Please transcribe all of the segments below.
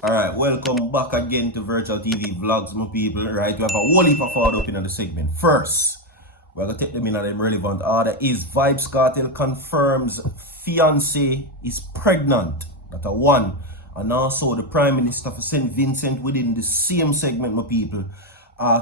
Alright, welcome back again to Virtual TV Vlogs, my people. Right, we have a whole heap of forward up in the segment. First, we're going to take them in them relevant order. Is VYBZ KARTEL confirms fiancé is pregnant. That's a one. And also the Prime Minister for St. Vincent within the same segment, my people,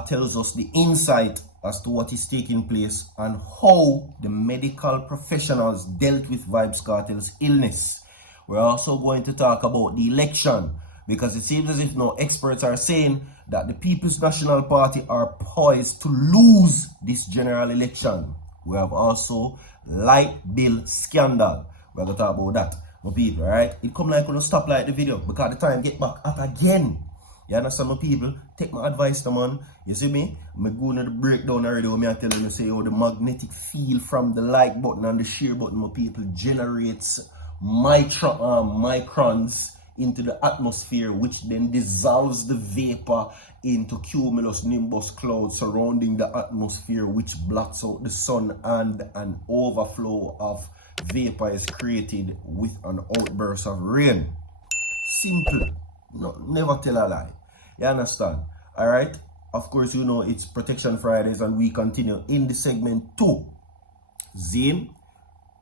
tells us the insight as to what is taking place and how the medical professionals dealt with VYBZ KARTEL's illness. We're also going to talk about the election, because it seems as if now experts are saying that the People's National Party are poised to lose this general election. We have also light bill scandal. We're going to talk about that, my people, right? It come like when you stop like the video, because the time get back at again. You understand, my people? Take my advice, the man. You see me? I'm going to the breakdown already where I'm telling you, say, how the magnetic field from the like button and the share button, my people, generates microns into the atmosphere, which then dissolves the vapor into cumulus nimbus clouds surrounding the atmosphere, which blocks out the sun, and an overflow of vapor is created with an outburst of rain. Simple. No, never tell a lie. You understand? Alright? Of course, you know it's Protection Fridays and we continue in the segment 2. Zane,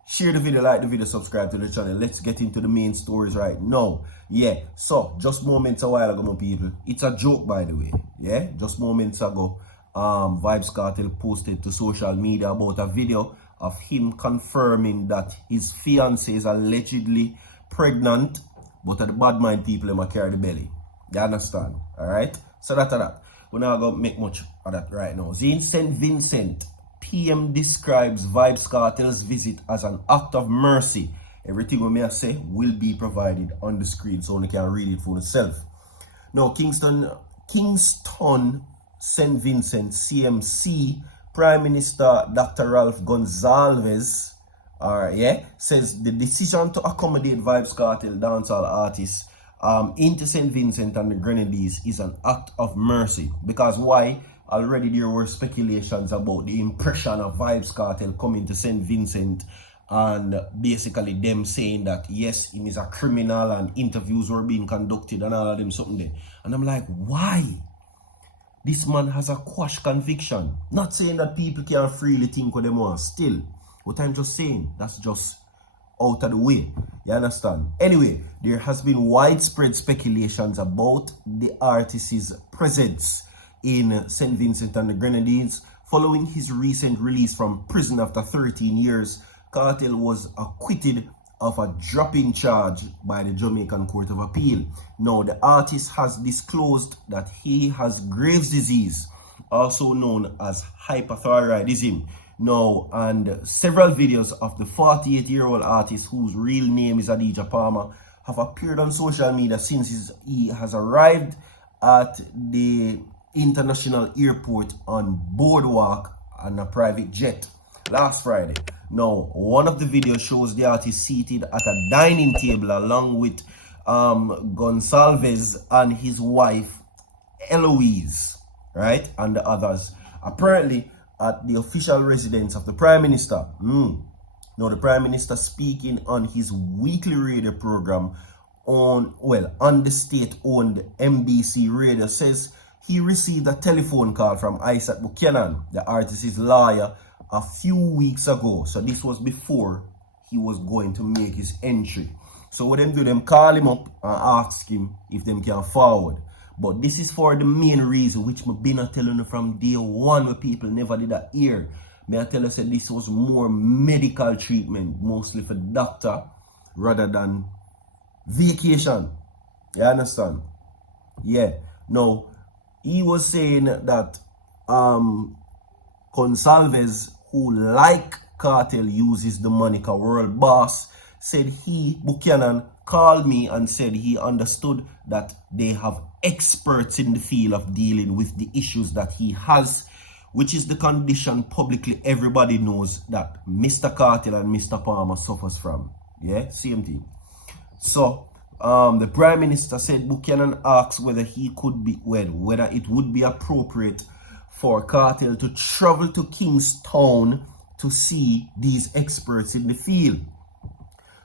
share the video, like the video, subscribe to the channel. Let's get into the main stories right now. Yeah, so just moments a while ago, my people. It's a joke, by the way. Yeah, just moments ago, VYBZ KARTEL posted to social media about a video of him confirming that his fiancée is allegedly pregnant, but the bad mind people might carry the belly. You understand? Alright? So that's that. We're not going to make much of that right now. In St. Vincent, PM describes VYBZ KARTEL's visit as an act of mercy. Everything we may say will be provided on the screen so you can read it for yourself. Now, Kingston, St. Vincent, CMC, Prime Minister Dr. Ralph Gonsalves, says the decision to accommodate VYBZ KARTEL dancehall artists into St. Vincent and the Grenadines is an act of mercy. Because why? Already there were speculations about the impression of VYBZ KARTEL coming to St. Vincent and basically them saying that yes, he is a criminal and interviews were being conducted and all of them something there. And I'm like, why? This man has a quash conviction. Not saying that people can freely think what they want still. What I'm just saying, that's just out of the way. You understand? Anyway, there has been widespread speculations about the artist's presence in St. Vincent and the Grenadines. Following his recent release from prison after 13 years, KARTEL was acquitted of a drop-in charge by the Jamaican Court of Appeal. Now, the artist has disclosed that he has Graves' disease, also known as hypothyroidism. Now, and several videos of the 48-year-old artist, whose real name is Adidja Palmer, have appeared on social media since he has arrived at the international airport on boardwalk on a private jet last Friday. Now, one of the videos shows the artist seated at a dining table along with Gonsalves and his wife Eloise, right, and the others, apparently at the official residence of the Prime Minister. Now, the Prime Minister, speaking on his weekly radio program on the state-owned MBC radio, says he received a telephone call from Isaac Buchanan, the artist's lawyer, a few weeks ago. So this was before he was going to make his entry. So what them do, them call him up and ask him if them can forward. But this is for the main reason, which I've been telling you from day one, where people never did that here. May I tell you that this was more medical treatment, mostly for doctor, rather than vacation. You understand? Yeah. Now, he was saying that Gonsalves, who like KARTEL uses the moniker World Boss, said Buchanan called me and said he understood that they have experts in the field of dealing with the issues that he has, which is the condition publicly everybody knows that Mr. KARTEL and Mr. Palmer suffers from. Yeah, same thing. So the Prime Minister said Buchanan asked whether whether it would be appropriate for KARTEL to travel to Kingstown to see these experts in the field.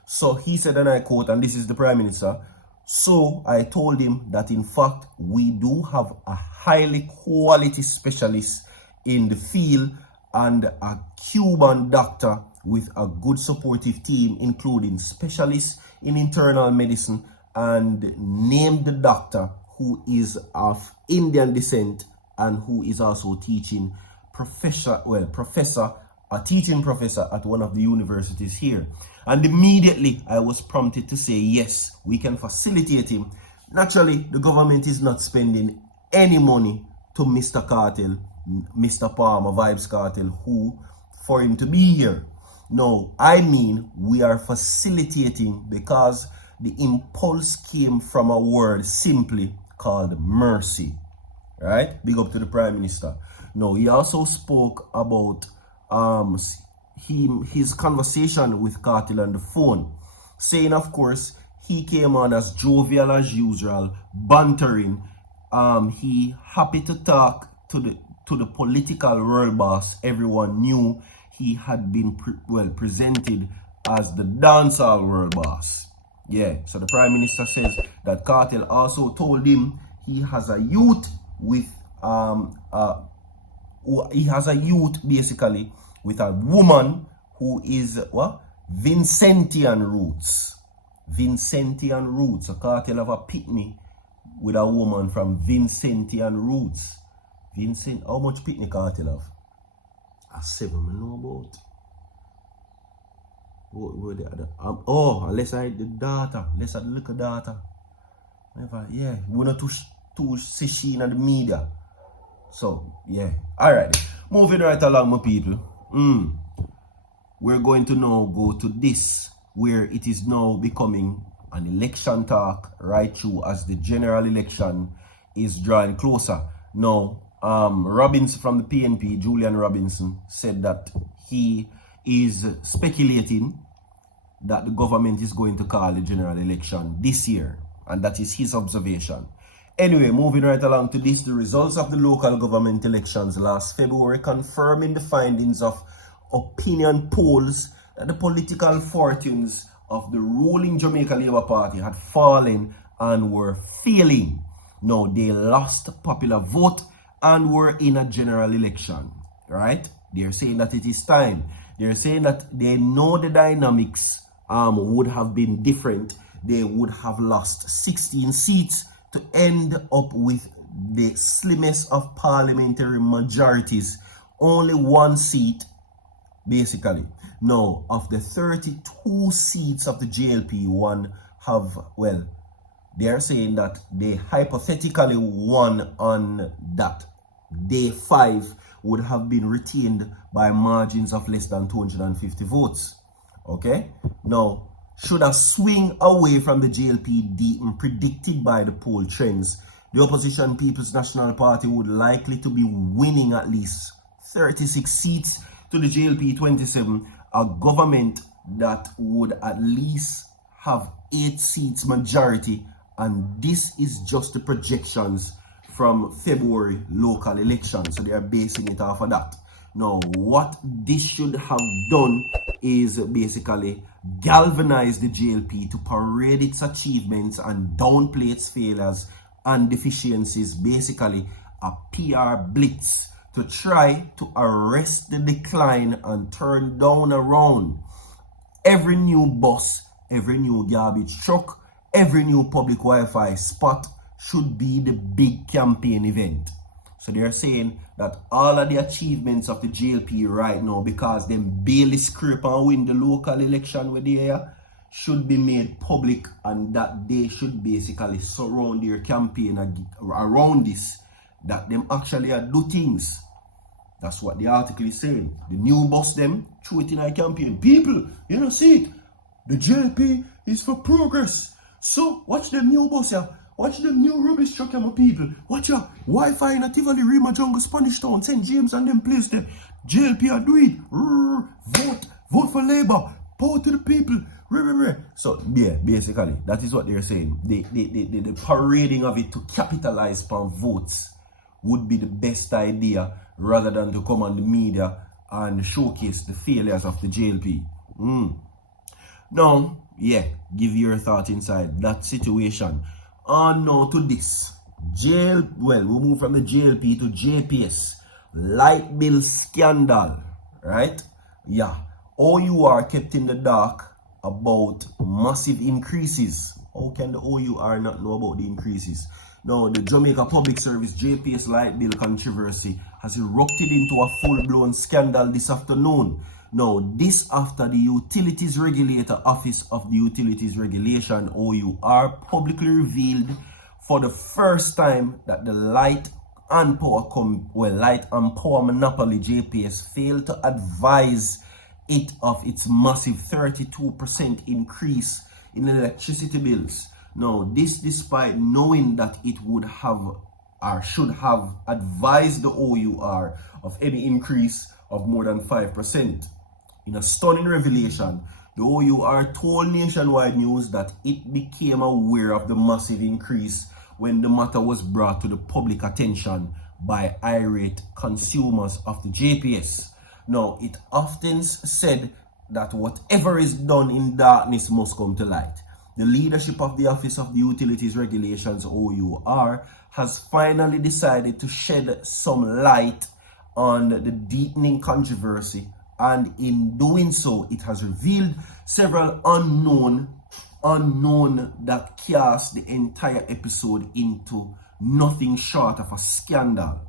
So he said, and I quote, and this is the Prime Minister, So I told him that in fact we do have a highly quality specialist in the field and a Cuban doctor with a good supportive team, including specialists in internal medicine, and named the doctor who is of Indian descent and who is also teaching a teaching professor at one of the universities here. And immediately I was prompted to say, yes, we can facilitate him. Naturally, the government is not spending any money to Mr. Kartel, Mr. Palmer, VYBZ Kartel, for him to be here. No, I mean, we are facilitating because the impulse came from a word simply called mercy. Right? Big up to the Prime Minister. No, he also spoke about his conversation with Kartel on the phone, saying, of course, he came on as jovial as usual, bantering. He happy to talk to the political world boss. Everyone knew he had been presented as the dancehall world boss. Yeah, so the Prime Minister says that Kartel also told him he has a youth with basically with a woman who is what? Vincentian roots. Vincentian roots. A Kartel have a pitney with a woman from Vincentian roots. Vincent, how much pitney Kartel have? A 7 I know about. Unless I the data. Let's have the little data. Yeah, we're not too session in the media. So, yeah. Alright. Moving right along, my people. We're going to now go to this, where it is now becoming an election talk right through as the general election is drawing closer. Now, Robinson from the PNP, Julian Robinson, said that he is speculating that the government is going to call the general election this year. And that is his observation. Anyway, moving right along to this, the results of the local government elections last February confirming the findings of opinion polls that the political fortunes of the ruling Jamaica Labour Party had fallen and were failing. Now, they lost popular vote and were in a general election, right? They're saying that it is time. They're saying that they know the dynamics would have been different. They would have lost 16 seats to end up with the slimmest of parliamentary majorities. Only one seat, basically. Now, of the 32 seats of the JLP, one have, well, they're saying that they hypothetically won on that. Day 5 would have been retained by margins of less than 250 votes. Okay? Now, should a swing away from the JLP predicted by the poll trends, the opposition People's National Party would likely to be winning at least 36 seats to the JLP 27, a government that would at least have 8 seats majority, and this is just the projections from February local elections, so they are basing it off of that. Now, what this should have done is basically galvanize the JLP to parade its achievements and downplay its failures and deficiencies, basically a PR blitz to try to arrest the decline and turn down around every new bus, every new garbage truck, every new public Wi-Fi spot should be the big campaign event. So they're saying that all of the achievements of the JLP right now, because them barely scrape and win the local election with the air, should be made public, and that they should basically surround their campaign around this, that them actually do things. That's what the article is saying. The new boss them, through it in our campaign. People, you know, see it. The JLP is for progress. So watch them new boss here. Watch them new rubbish truck, my people. Watch your Wi-Fi in a Tivoli, Rima, Jungle, Spanish Town, St. James and them place there. JLP are do it. Vote for Labour. Power to the people. So, yeah, basically, that is what they're saying. The parading of it to capitalize on votes would be the best idea, rather than to come on the media and showcase the failures of the JLP. Now, yeah, give your thought inside that situation. On now to this. Jail, well, we move from the JLP to JPS. Light bill scandal, right? Yeah. OUR kept in the dark about massive increases. How can the OUR not know about the increases? Now, the Jamaica Public Service JPS light bill controversy has erupted into a full-blown scandal this afternoon. Now, this after the Utilities Regulator Office of the Utilities Regulation, OUR, publicly revealed for the first time that the light and power monopoly JPS failed to advise it of its massive 32% increase in electricity bills. Now, this despite knowing that it would have or should have advised the OUR of any increase of more than 5%. In a stunning revelation, the OUR told Nationwide News that it became aware of the massive increase when the matter was brought to the public attention by irate consumers of the JPS. Now, it often said that whatever is done in darkness must come to light. The leadership of the Office of the Utilities Regulations, OUR, has finally decided to shed some light on the deepening controversy, and in doing so, it has revealed several unknown that cast the entire episode into nothing short of a scandal.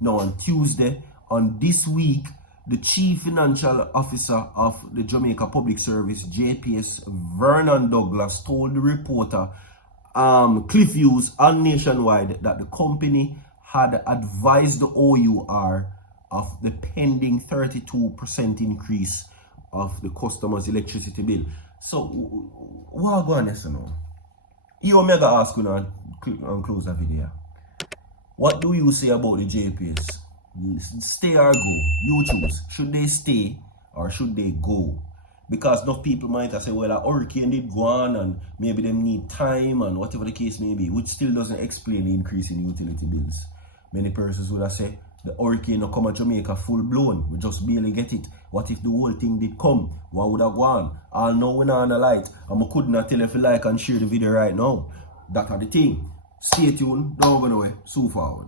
Now, on Tuesday, on this week, the Chief Financial Officer of the Jamaica Public Service, JPS, Vernon Douglas, told the reporter Cliff Hughes on Nationwide that the company had advised the OUR of the pending 32% increase of the customer's electricity bill. So, what going on now? You may ask you and close the video. What do you say about the JPS? Stay or go? You choose. Should they stay or should they go? Because enough people might have said, well, a hurricane did go on and maybe they need time and whatever the case may be, which still doesn't explain the increase in utility bills. Many persons would have said, the hurricane will come at Jamaica full blown. We just barely get it. What if the whole thing did come? What would have gone? I'll know when I'm on the light. And I could not tell if you like and share the video right now. That are the thing. Stay tuned. Don't go nowhere. So forward.